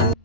Ooh.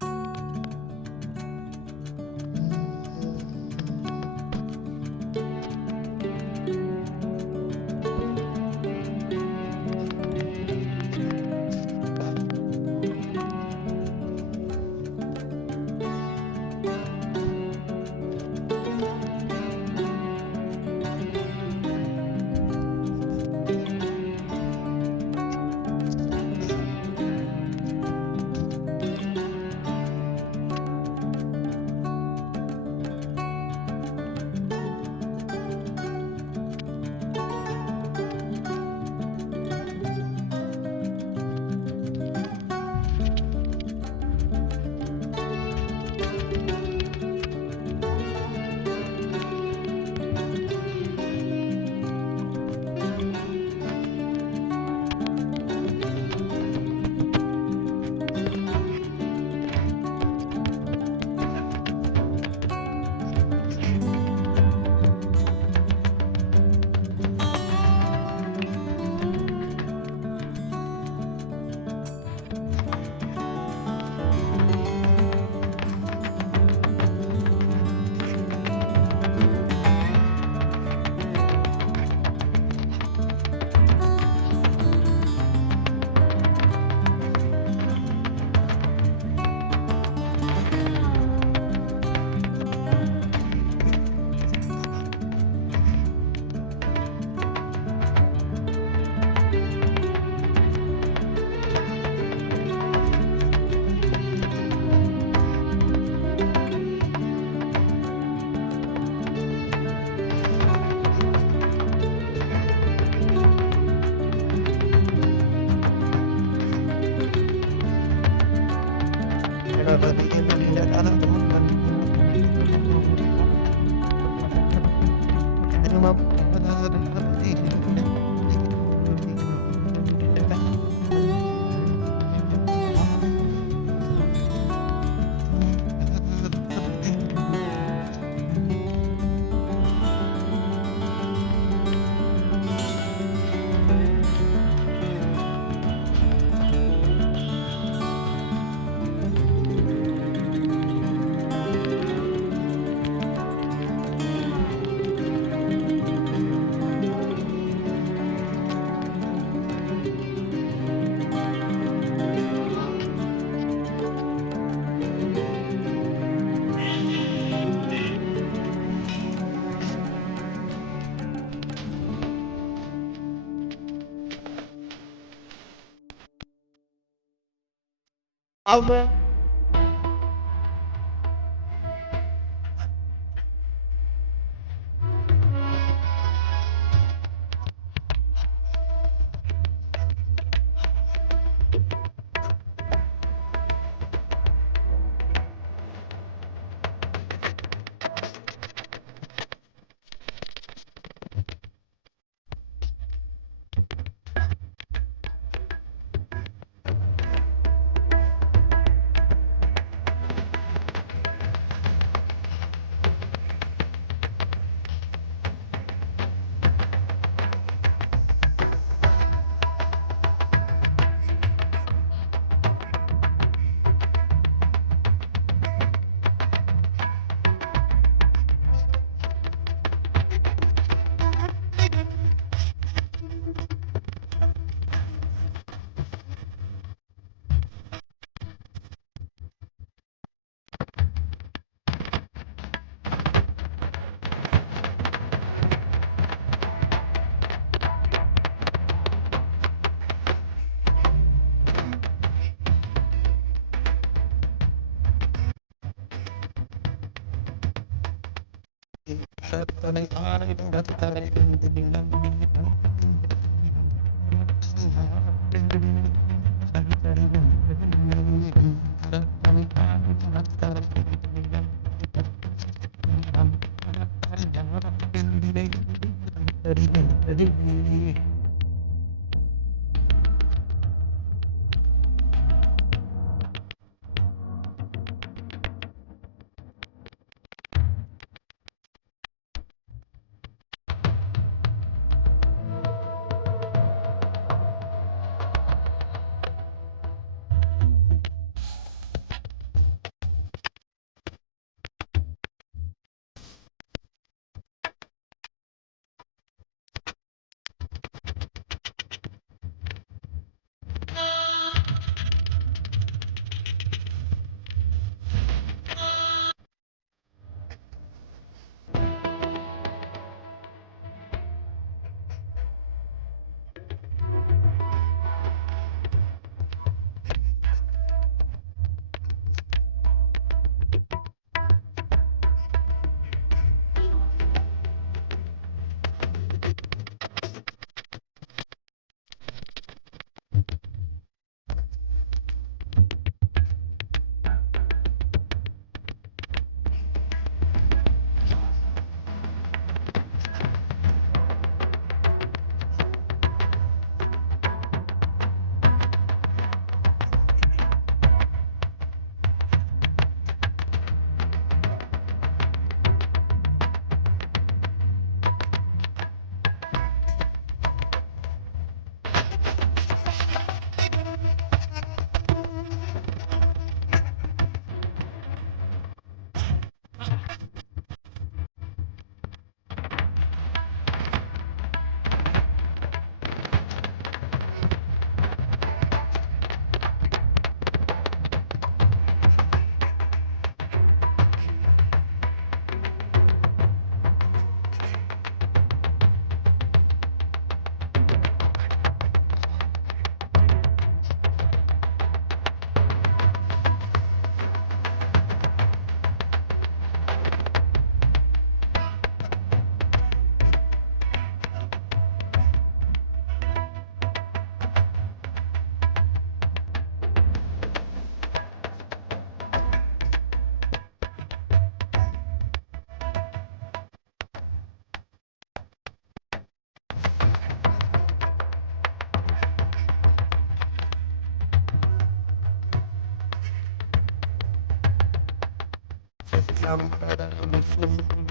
Alma. Shut the bank, I'm I'm that I'm a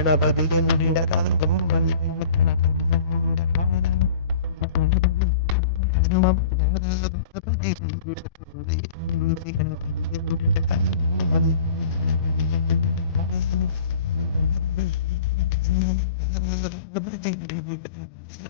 ಗಣಪತಿಗೆ ಮುಡಿಡ ಕಾಲೋಬನ್ Thank you.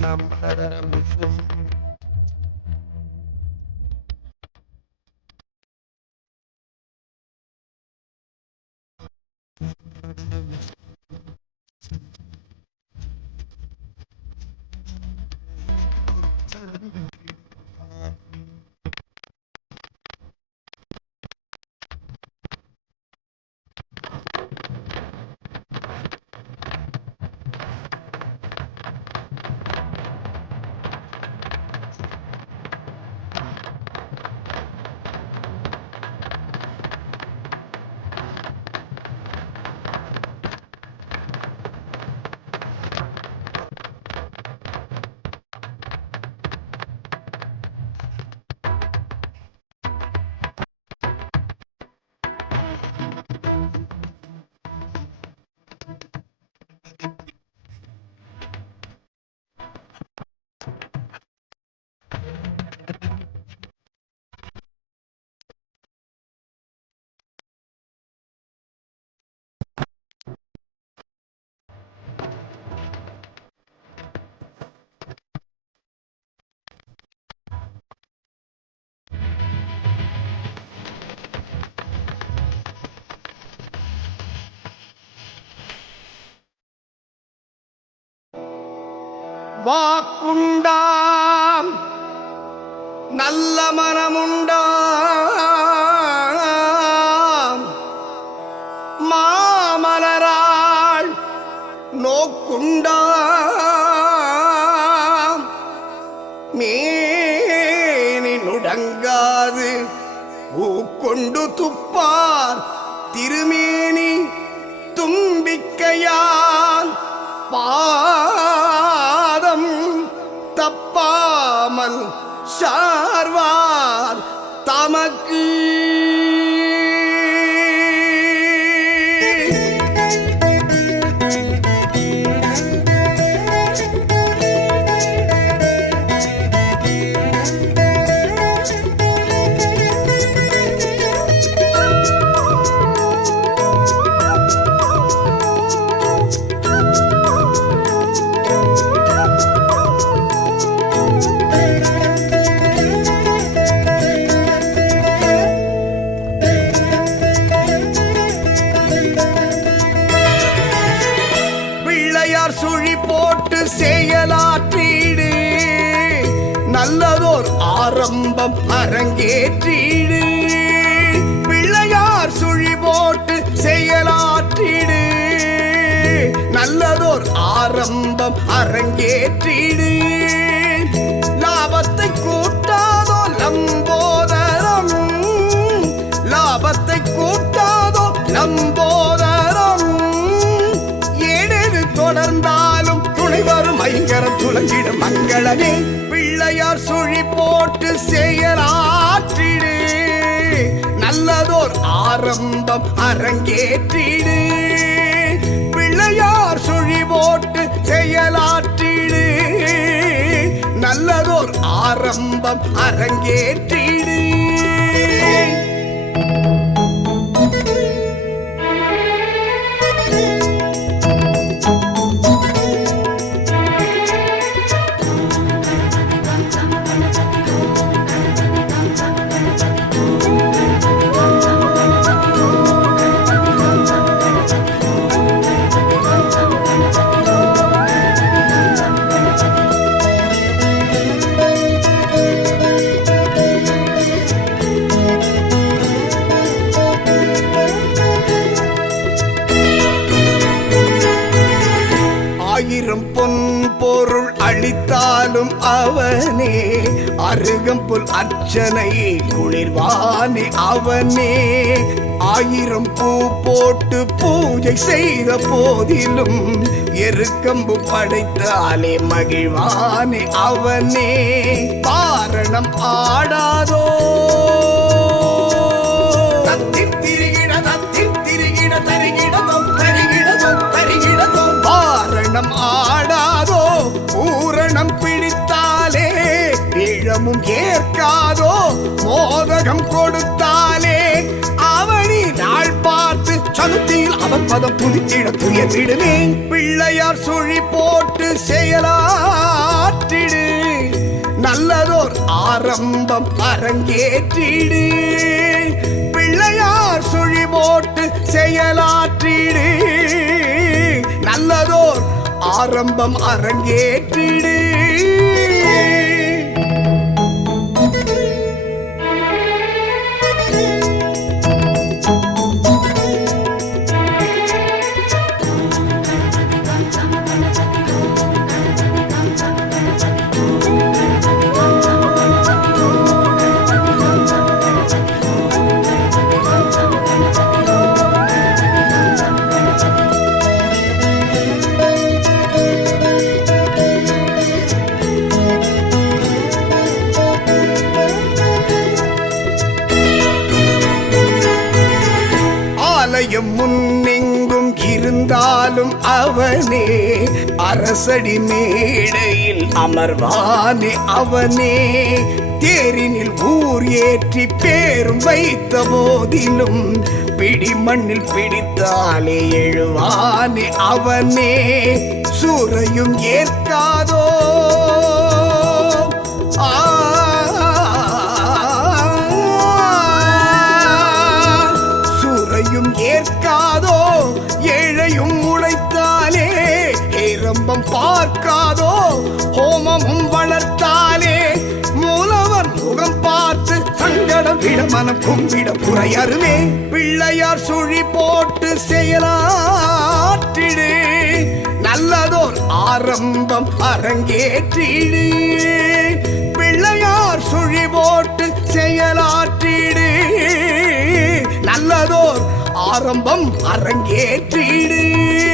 Nam Nadaram Vishnu வாக்குண்டாம். நல்ல மனமுண்டாம். மாமலராள் நோக்குண்டாம். மேனி நுடங்காது பூக்கொண்டு துப்பா 想 நல்லதோர் ஆரம்பம் அரங்கேற்றீடு. பிள்ளையார் சுழி போட்டு செயலாற்றீடு. நல்லதோர் ஆரம்பம் அரங்கேற்றீடு. லாபத்தை கூட்டாதோ லம்போதரம். லாபத்தை கூட்டாதோ லம்போதரம். ஏழேது தொடர்ந்தாலும் துணை வரும் ஐங்கரம் துளங்கிடும் மங்களமே. போட்டு செயலாற்றிடு நல்லதோர் ஆரம்பம் அரங்கேற்றிடு. பிள்ளையார் சுழி போட்டு செயலாற்றிடு நல்லதோர் ஆரம்பம் அரங்கேற்றி ஆயிரம் பொன் பொருள் அளித்தாலும் அவனே. அருகம்புல் அர்ச்சனை குளிர்வானே அவனே. ஆயிரம் பூ போட்டு பூஜை செய்த போதிலும் எருக்கம்பு படைத்தாலே மகிழ்வானே அவனே. காரணம் ஆடாதோ அவர் அவன் பதம் துதித்திட துயர்விடுமே பிள்ளையார் சுழி போட்டு செயலாற்றிடு. நல்லதோர் ஆரம்பம் அரங்கேற்றிடு. பிள்ளையார் சுழி போட்டு செயலாற்றிடு. நல்லதோர் ஆரம்பம் அரங்கேற்றிடு. அவனே அரசடி மேடையில் அமர்வானே அவனே. தேரினில் ஊர் ஏற்றி பேரும் வைத்த போதிலும் பிடி மண்ணில் பிடித்தாலே எழுவானே அவனே. சூறையும் ஏற்காதோ? ஆ. சூறையும் ஏற்கா ஏரம்பம் பார்க்காதோ? ஹோமமும் வளர்த்தாலே மூலவர் முகம் பார்த்து சங்கடம் விட மனம் கும்பிட புறையருமே. பிள்ளையார் சுழி போட்டு செயலாற்றிடு. நல்லதோர் ஆரம்பம் அரங்கேற்றிடு. பிள்ளையார் சுழி போட்டு செயலாற்றிடு. நல்லதோர் ஆரம்பம் அரங்கேற்றிடு.